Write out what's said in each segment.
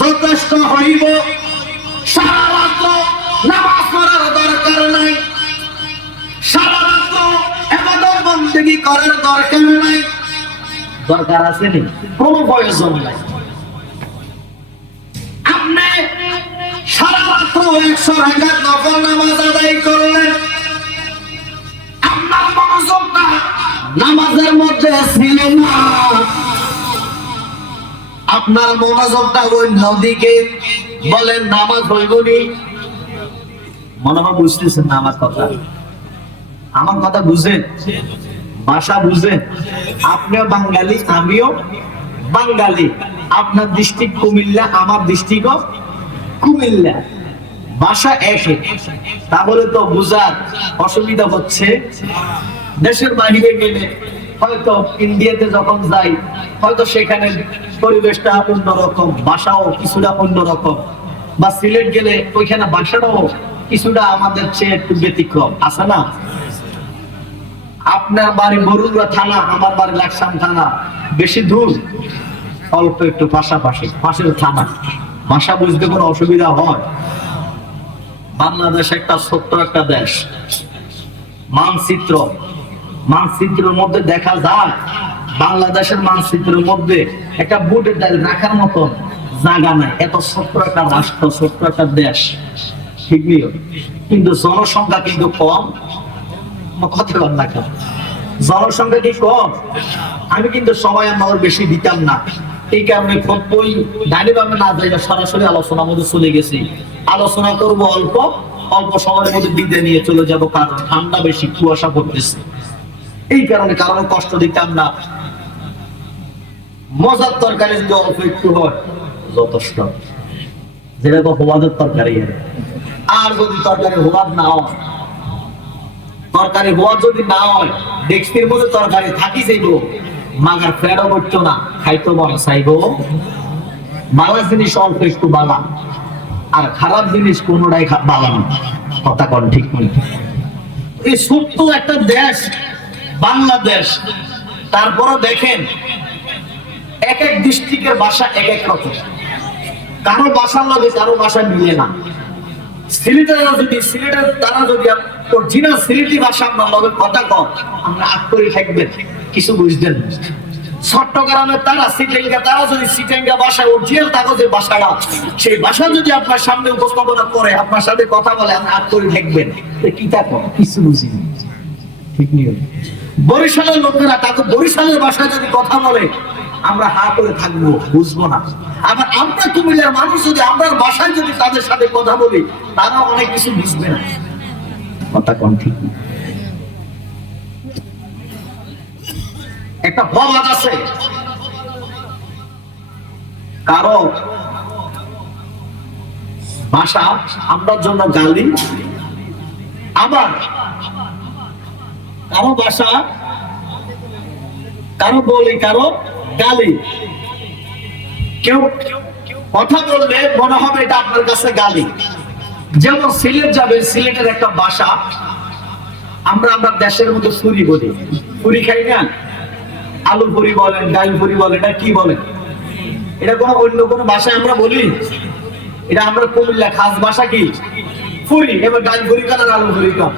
যথেষ্ট হইব। সারা নামাজ দরকার নাই। সারা বন্দেগী করার দরকার নাই। দরকার আছে নি? কোনো প্রয়োজন নাই। আপনি সারা রাত্র একশো নফল নামাজ আদায় নামাজের মধ্যে ছিল না। আপনার মনোযোগটা অন্যদিকে বলেন, নামাজ হইবনি মনে হয় বুঝতেছেন না আমার কথা। আমার কথা বুঝেন? ভাষা বুঝেন? আপনিও বাঙালি, আমিও বাঙালি। আপনার ডিস্ট্রিক্ট কুমিল্লা, আমার ডিস্ট্রিক্টও কুমিল্লা। ভাষা একে। তাহলে তো বুঝার অসুবিধা হচ্ছে। দেশের বাইরে গেলে হয়তো ইন্ডিয়াতে যখন যাই, হয়তো সেখানে পরিবেশটা অন্যরকম, ভাষাও কিছুটা অন্যরকম। বা সিলেট গেলে ওইখানে ভাষাটাও কিছুটা আমাদের চেয়ে একটু ব্যতিক্রম, আছে না? আপনার বাড়ি বরুড়া থানা, আমার বাড়ি লাকসাম থানা, বেশি দূর, অল্প একটু পাশাপাশি, পাশের থানা। ভাষা বুঝতে কোনো অসুবিধা হয়? বাংলাদেশ একটা ছোট্ট একটা দেশ, মানচিত্র। মানচিত্রের মধ্যে দেখা যায়, বাংলাদেশের মানচিত্রের মধ্যে একটা বুটের ডাল রাখার মতন জায়গা নাই। এত ছোট্ট একটা রাষ্ট্র, ছোট্ট একটা দেশ। ঠিক কিন্তু জনসংখ্যা কিন্তু কম। কথা না জনসংখ্যা কি কম? আমি কিন্তু সময় আমার বেশি দিতাম না। এই কারণে বই বামে না যাই সরাসরি আলোচনার মধ্যে চলে গেছি। আলোচনা করব অল্প অল্প সময়ের মধ্যে বিদে নিয়ে চলে যাব কারণ ঠান্ডা বেশি, কুয়াশা পড়তেছে। এই কারণে কারণে কষ্ট দিতাম না। মজার তরকারি যদি অল্প একটু হয়, যথেষ্ট। যেরকম হোবাদের তরকারি। আর যদি তরকারি হোবাদ না হয়, তরকারি হওয়া যদি না হয় ডেক্সির মধ্যে তরকারি থাকি যাইব। মাগার ফেরও করতো না, খাইতো মনে চাইব। বালা জিনিস অল্প একটু বালা, আর খারাপ জিনিস কোনোটাই বালা না। কথা কন ঠিক নেই এই ছোট্ট একটা দেশ বাংলাদেশ। তারপরও দেখেন, এক এক ডিস্ট্রিক্টের বাসা এক এক রকম। কারও ভাষার লাগে কারও ভাষা মিলে না। যদি তারা যদি সিলেটি ভাষা আপনার লগে কথা থাকবেন কিছু বুঝবেন। চট্টগ্রামের তারা, সিটেঙ্গা তারা যদি সিটেঙ্গা ভাষায় অরিজিনাল কাগজের ভাষাটা, সেই ভাষা যদি আপনার সামনে উপস্থাপনা করে, আপনার সাথে কথা বলে আপনি আত্মরি থাকবেন তো কি তা কন কিছু বুঝি। ঠিক নিয়ম। বরিশালের লোকেরা তাকে বরিশালের ভাষায় যদি কথা বলে, আমরা হা করে থাকব, বুঝব না। আবার আমরা কুমিল্লার মানুষ যদি আমরা ভাষায় যদি তাদের সাথে কথা বলি তারা অনেক কিছু বুঝবে না। কথা কন ঠিক একটা প্রবাদ আছে। কারও ভাষা আমরা জন্য গালি, আবার কারও ভাষা কারও বলি, কারও গালি। কেউ কথা বললে মনে হবে এটা আপনার কাছে গালি। যেমন সিলেট যাবে, সিলেটের একটা ভাষা আমরা আমরা দেশের মধ্যে ফুরি বলি। ফুরি খাই না? আলু পুরি বলেন, ডাল পুরি বলেন, এটা কি বলেন? এটা কোনো অন্য কোনো ভাষায় আমরা বলি? এটা আমরা কুমিল্লা, খাস ভাষা কি? ফুরি এবার ডাল ফুরি কান আলু ফুরি কান?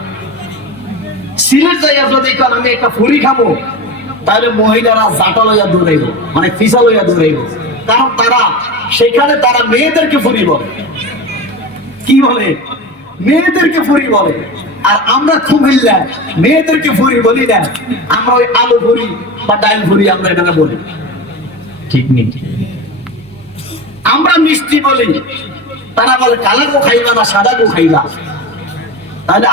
সিলেট যাইয়া যদি আমি একটা ফুরি খাব তাহলে মহিলারা জাটা লইয়া দৌড়াইব মানে ফিসা লইয়া দৌড়াইব। কারণ তারা সেখানে তারা মেয়েদেরকে ফুরি বলে। কি বলে? মেয়েদেরকে ফুরি বলে। আর আমরা কুমিল্লা মেয়েদেরকে ফুরি বলি না। আমরা ওই আলু ফুরি বা ডাল ফুরি আমরা এখানে বলি। ঠিক নেই। আমরা মিষ্টি বলি। তারা বলে কালা গো খাইবা না সাদা গো খাইবা? তাহলে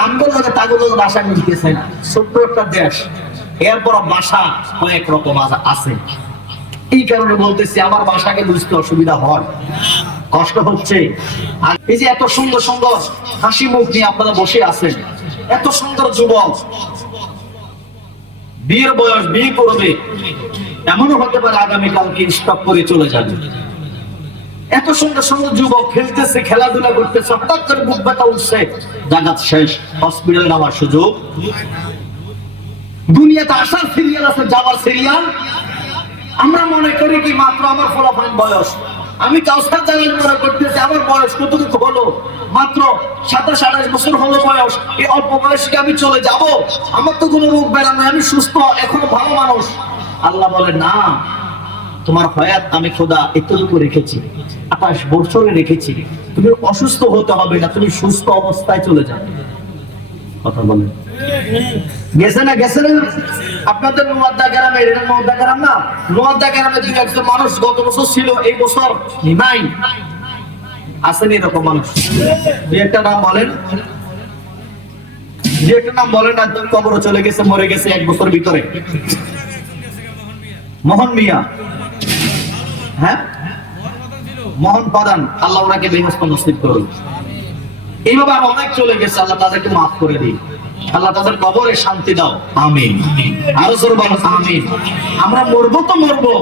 না ছোট্ট একটা দেশ। এরপর ভাষা অনেক রকম আছে। এই কারণে বলতেছি, আমার ভাষাকে বুঝতে অসুবিধা হয়। কষ্ট হচ্ছে। আর এই যে এত সুন্দর সুন্দর হাসি মুখ নিয়ে আপনারা বসে আছেন, এত সুন্দর যুবক। বিয়ের বয়স, বিয়ে করবে। এমনও হতে পারে আগামীকালকে স্টপ করে চলে যাবে। এত সুন্দর সুন্দর যুবক খেলতেছে, খেলাধুলা করতেছে, হঠাৎ করে বুক ব্যথা উঠছে। জাগাত শেষ, হসপিটালে নেওয়ার সুযোগ। দুনিয়াতে আসার সিরিয়াল আছে, যাওয়ার সিরিয়াল আমরা মনে করি কি মাত্র আমার ফলাফল বয়স। আমি কাউসার মনে করতেছি, আমার বয়স কতটুকু হলো? মাত্র সাতাশ, আঠাশ বছর হলো বয়স। এই অল্প বয়সে আমি চলে যাব? আমার তো কোনো রোগ বেড়ানো আমি সুস্থ, এখনও ভালো মানুষ। আল্লাহ বলে, না, তোমার হয়াত আমি খোদা এতটুকু রেখেছি। আঠাশ বছরে রেখেছি। তুমি অসুস্থ হতে হবে না, তুমি সুস্থ অবস্থায় চলে যাবে কথা বলেন। গেছে না গেছে না? আপনাদের নোয়াদ্দা গ্রামে, এটা নোয়াদ্দা গ্রাম না? নোয়াদ্দা গ্রামে দুই একজন মানুষ গত বছর ছিল, এই বছর নাই। আসেনি এরকম মানুষ। দুই একটা নাম বলেন। দুই একটা নাম বলেন না কবর চলে গেছে, মরে গেছে এক বছর ভিতরে। মোহন মিয়া। হ্যাঁ? মোহন প্রধান আল্লাহ ওনাকে বেহস্ত নসিব করুন। এইভাবে আর অনেক চলে গেছে, আল্লাহ তাদেরকে মাফ করে দিই আল্লাহ তাদের কবরে শান্তি দাও। আমিন। আরও জোর বলো, আমিন। আমরা মরবো তো মরবো,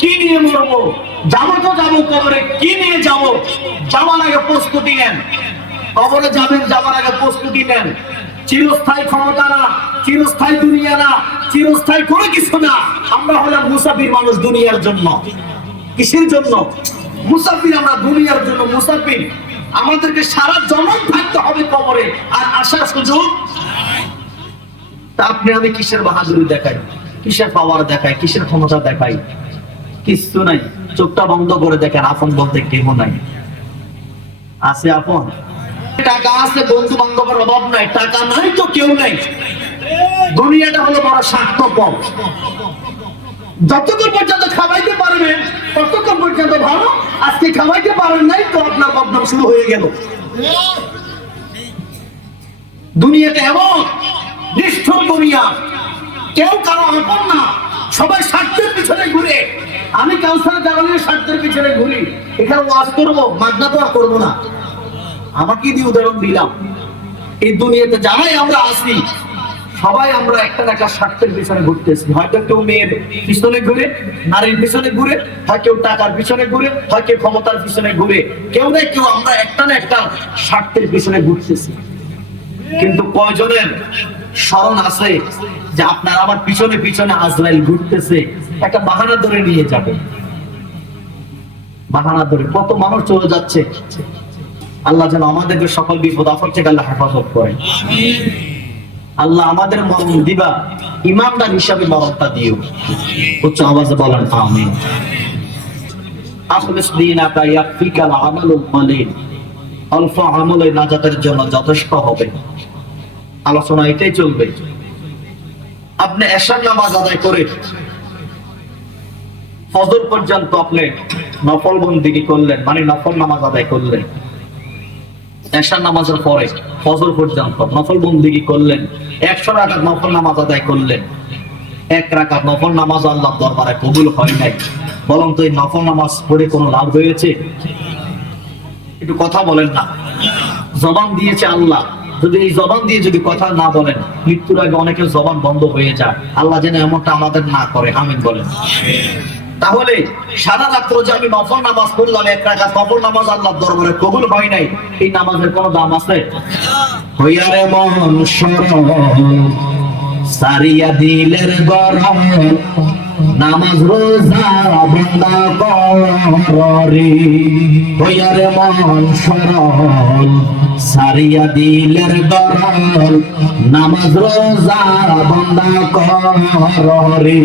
কি নিয়ে মরবো? যাব তো যাব কবরে, কি নিয়ে যাব? যাওয়ার আগে প্রস্তুতি নেন। কবরে যাবেন, যাওয়ার আগে প্রস্তুতি নেন। চিরস্থায়ী ক্ষমতা না, চিরস্থায়ী দুনিয়া না, চিরস্থায়ী কোনো কিছু না। আমরা হলাম মুসাফির মানুষ দুনিয়ার জন্য। কিসের জন্য? মুসাফির, আমরা দুনিয়ার জন্য মুসাফির। আমাদেরকে সারা জনম থাকতে হবে কবরে। আর আসার সুযোগ? তা আপনি, আমি কিসের বাহাদুরি দেখাই? কিসের পাওয়ার দেখাই? কিসের ক্ষমতা দেখাই? কিছু নাই। চোখটা বন্ধ করে দেখেন, আপন বলতে কেহ নাই। আছে আপন? টাকা আছে বন্ধু বান্ধবের অভাব নাই। টাকা নাই তো কেউ নাই। দুনিয়াটা হলো বড় স্বার্থপর। যতক্ষণ পর্যন্ত খাওয়াইতে পারবেন ততক্ষণ পর্যন্ত ভালো। আজকে খাওয়াইতে পারেন নাই, তো আপনার বদনাম শুরু হয়ে গেল। দুনিয়াতে এমন নিষ্ঠুর দুনিয়া। কেউ কারও আপন না, সবাই স্বার্থের পিছনে ঘুরে। আমি কাউন্সিলর জানালের স্বার্থের পিছনে ঘুরি। এখানে ওয়াজ করব, মাগনা তো আর করব না। আমাকে দিয়ে উদাহরণ দিলাম। এই দুনিয়াতে যারাই আমরা আসি সবাই আমরা একটা একটা স্বার্থের পিছনে ঘুরতেছি। হয়তো কেউ মেয়ের পিছনে ঘুরে, নারীর পিছনে ঘুরে, হয় কেউ টাকার পিছনে ঘুরে, হয় কেউ ক্ষমতার পিছনে ঘুরে। কেউ না কেউ আমরা একটা না একটা স্বার্থের পিছনে ঘুরতেছি। কিন্তু কয়জনের স্মরণ আছে যে আপনার আমার পিছনে পিছনে আজরাইল ঘুরতেছে? একটা বাহানা ধরে নিয়ে যাবে। বাহানা ধরে। কত মানুষ চলে যাচ্ছে। আল্লাহ যেন আমাদেরকে সকল বিপদ আপদ থেকে আল্লাহ হেফাজত করেন। আল্লাহ আমাদের মরণ দিবা, ইমানদার হিসাবে মরণটা দিও। উচ্চ আওয়াজে বলেন, আমিন। আখলিস দীনাকা ইয়াকফিকাল আমালুল মালিন অল্প আমলে নাজাতের জন্য যথেষ্ট হবে। আলোচনা এটাই চলবে। আপনি এশার নামাজ আদায় করে ফজর পর্যন্ত আপনি নফল বন্দিগি করলেন মানে নফল নামাজ আদায় করলেন। এশার নামাজের পরে ফজর পর্যন্ত নফল বন্দিগি করলেন? একশো রাকাত নফল নামাজ আদায় করলেন। এক রাকাত নফল নামাজ আল্লাহ দরবারে কবুল হয় নাই। বলুন তো এই নফল নামাজ পড়ে কোনো লাভ হয়েছে? একটু কথা বলেন না। জবান দিয়েছে আল্লাহ। যদি এই জবান দিয়ে যদি কথা না বলেন, মৃত্যুর আগে অনেকের জবান বন্ধ হয়ে যায়। আল্লাহ যেন এমনটা আমাদের না করে। আমিন বলেন। তাহলে সারা রাত্র যে আমি নফল নামাজ পড়লাম, এক রাখাত নফল নামাজ আল্লাহর দরবারে কবুল হয় নাই। এই নামাজের কোনো দাম আছে? হইয়ারে মন সরল, সারিয়া দিলের গরম, নামাজ রোজা বন্দা করি হইয়ারে মন সরল সারিয়া দিলের গরম নামাজ রোজা বন্দা করি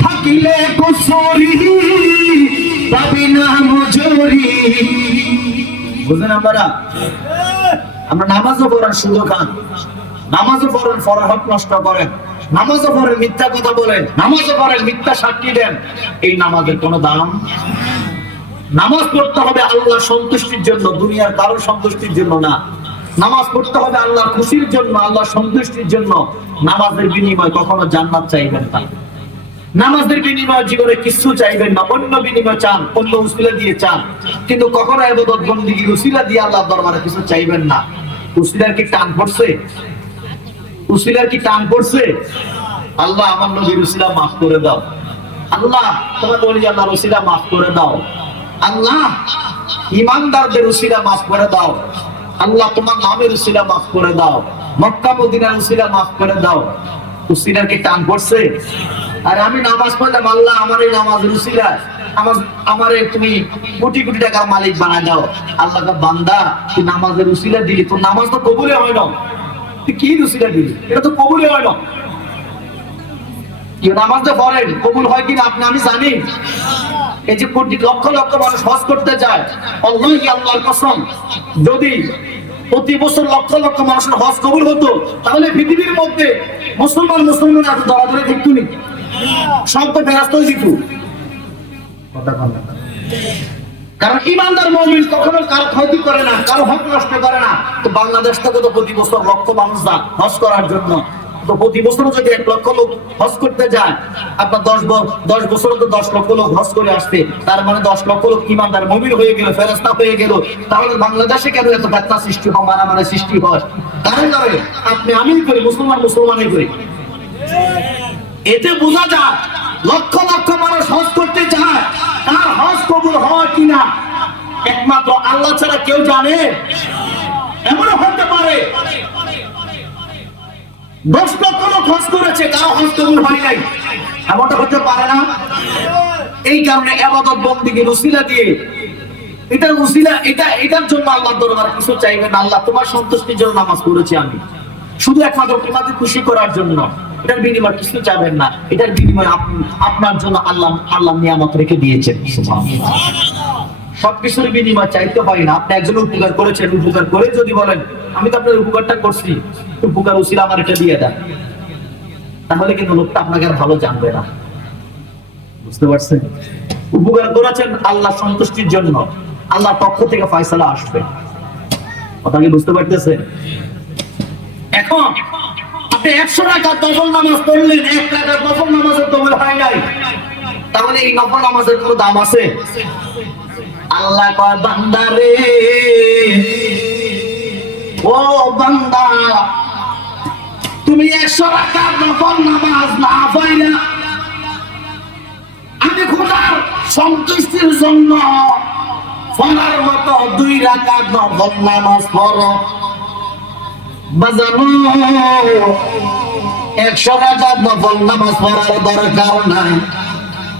থাকিলে কুসরি, পাবি না মজুরি। বুঝলেন আপনারা? আমরা নামাজও পড়ার সুযোগ খান। নামাজও পড়েন ফরাহত নষ্ট করেন। নামাজও পড়েন, মিথ্যা কথা বলেন। নামাজও পড়েন, মিথ্যা সাক্ষী দেন। এই নামাজের কোনো দাম? নামাজ পড়তে হবে আল্লাহ সন্তুষ্টির জন্য, দুনিয়ার কারও সন্তুষ্টির জন্য না। নামাজ পড়তে হবে আল্লাহর খুশির জন্য আল্লাহ সন্তুষ্টির জন্য। নামাজের বিনিময় কখনো জান্নাত চাইবেন না। নামাজের বিনিময় জীবনে কিছু চাইবেন না, অন্য বিনিময় চান, অন্য উসিলা দিয়ে চান। কিন্তু কখনো এবাদত বন্দিগি উসিলা দিয়ে আল্লাহ দরবারে কিছু চাইবেন না। উসিলার কি টান পড়ছে? উসিলার কি টান পড়ছে? আল্লাহ আমার নবীর উসিলা মাফ করে দাও। আল্লাহ, তোমার বলি আল্লাহর উসিলা মাফ করে দাও। আল্লাহ, ইমানদারদের উসিলা মাফ করে দাও। আল্লাহ তোমার নামের উসিলা মাফ করে দাও। মক্কা মদিনার উসিলা মাফ করে দাও। উসিলার কি টান পড়ছে? আর আমি নামাজ পড়লাম, আল্লাহ আমার এই নামাজের উসিলা। আমার তুমি কোটি কোটি টাকার মালিক দাও। আল্লাহ বান্দা, তুই নামাজের উসিলা দিলি, তোর নামাজ তো কবুলে হয় না। তুই কি উসিলা দিলি? এটা তো কবুলে হয় না। নামাজ যে পড়েন, কবুল হয় কিনা আপনি, আমি জানি। এই যে কোটি লক্ষ লক্ষ মানুষ হজ করতে যায় আল্লাহ আল্লাহর কসম। যদি প্রতি বছর লক্ষ লক্ষ মানুষের হজ কবুল হতো, তাহলে পৃথিবীর মধ্যে মুসলমান মুসলমান এত দরাদরে নি। সব তো কন না। কারণ ইমানদার মমিন কখনো কারও ক্ষতি করে না, কারও হক নষ্ট করে না। তো বাংলাদেশ থেকে তো প্রতি বছর লক্ষ মানুষ যান হজ করার জন্য। তো প্রতি বছর যদি এক লক্ষ লোক হজ করতে যায়, আপনার দশ দশ বছর তো দশ লক্ষ লোক হজ করে আসবে তার মানে দশ লক্ষ লোক ইমানদার মমিন হয়ে গেল ফেরস্তা হয়ে গেল। তাহলে বাংলাদেশে কেন এত ঘটনা সৃষ্টি হয়, মারামারি সৃষ্টি হয়? কারণ কারণে আপনি আমি করি, মুসলমান মুসলমানই করি। এতে বোঝা যায়, লক্ষ লক্ষ মানুষ হজ করতে চায় তার হজ কবুল হয় কিনা? একমাত্র আল্লাহ ছাড়া কেউ জানে? এমনও হতে পারে দশ লক্ষ লোক হজ করেছে কারও হজ কবুল হয় নাই। এমনটা হতে পারে না? এই কারণে আবাদত বন্দিকে উসিলা দিয়ে, এটার উসিলা, এটা, এটার জন্য আল্লাহ দরবার কিছু চাইবেন আল্লাহ, তোমার সন্তুষ্টির জন্য নামাজ পড়েছি আমি। শুধু একমাত্র তোমাকে খুশি করার জন্য। এটার বিনিময় কিছু চাবেন না। এটার বিনিময় আপনার জন্য আল্লাহ আল্লাহ নিয়ামত রেখে দিয়েছেন। সবকিছুর বিনিময় চাইতে হয় না। আপনি একজন উপকার করেছেন, উপকার করে যদি বলেন, আমি তো আপনার উপকারটা করছি, উপকার উচিত আমার এটা দিয়ে দেন। তাহলে কিন্তু লোকটা আপনাকে আর ভালো জানবে না। বুঝতে পারছেন? উপকার করেছেন আল্লাহ সন্তুষ্টির জন্য। আল্লাহ পক্ষ থেকে ফয়সালা আসবে। কথা কি বুঝতে পারতেছেন? এখন আপনি একশো টাকা তফল নামাজ পড়লেন, এক টাকা তফল নামাজের তবল হয় নাই। তাহলে এই নফল নামাজের কোনো দাম আছে? আল্লাহ কয়, বান্দা রে। ও বান্দা, তুমি একশো টাকা নফল নামাজ না পাইলা আমি খোদার সন্তুষ্টির জন্য ফলার মতো দুই রাকাত নফল নামাজ পড়ো। বাজানো, একশো রাকাত নফল নামাজ পড়ার দরকার নাই।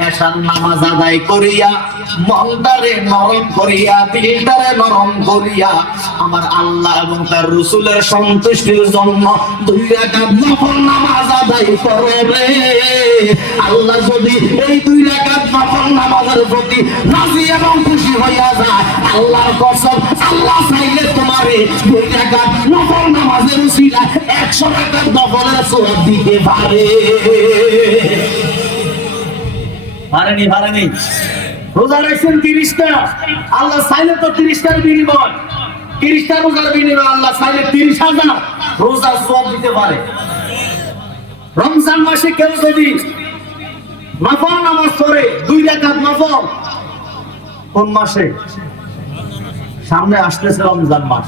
এসার নামাজ আদায় করিয়া মনটারে নরম করিয়া দিলটারে নরম করিয়া, আমার আল্লাহ এবং তার রসুলের সন্তুষ্টির জন্য দুই রাকাত নফল নামাজ আদায় করে রে। আল্লাহ যদি এই দুই রাকাত নফল নামাজের প্রতি রাজি এবং খুশি হইয়া যায়, আল্লাহর কসম, আল্লাহ চাইলে তোমারে দুই রাকাত নফল নামাজের উসিলা একশো রাকাত নফলের সওয়াব দিতে পারে। পারেনি পারেনি রোজা রাখছেন তিরিশটা, আল্লাহ চাইলে তো তিরিশটার বিনিময়। তিরিশটা রোজার বিনিময় আল্লাহ চাইলে তিরিশ হাজার রোজা সব দিতে পারে। রমজান মাসে কেউ যদি নফল নামাজ পড়ে, দুই রাকাত নফল, কোন মাসে? সামনে আসতেছে রমজান মাস।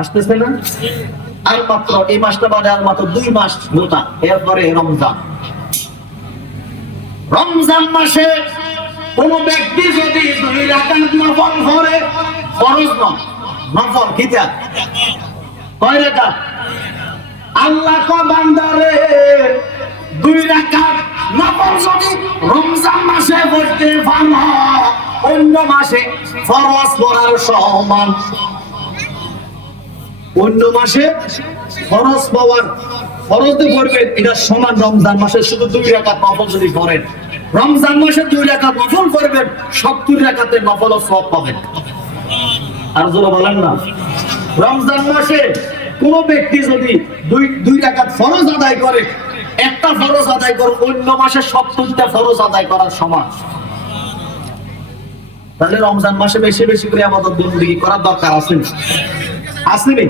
আসতেছে না? আর মাত্র এই মাসটা বাদে আর মাত্র দুই মাস গোটা এরপরে রমজান। রমজান মাসে কোন ব্যক্তি যদি দুই রাকাত নফল করে ফরজ নয়। নফল কয় রাকাত? আল্লাহ কো দুই রাকাত নফল যদি রমজান মাসে পড়তে পারো অন্য মাসে ফরজ পড়ার সমান অন্য মাসে ফরজ পাওয়ার ফরজে পড়বেন এটা সমান রমজান মাসে শুধু দুই রাকাত নফল যদি করেন। রমজান মাসে দুই রাকাত নফল করবেন সত্তর রাকাতে নফল ও সব পাবেন। আর যারা বলেন না। রমজান মাসে কোন ব্যক্তি যদি দুই দুই রাকাত ফরজ আদায় করে, একটা ফরজ আদায় করে, অন্য মাসে সত্তরটা ফরজ আদায় করার সমান। তাহলে রমজান মাসে বেশি বেশি করে আমাদের বন্দী করার দরকার আছে। নেই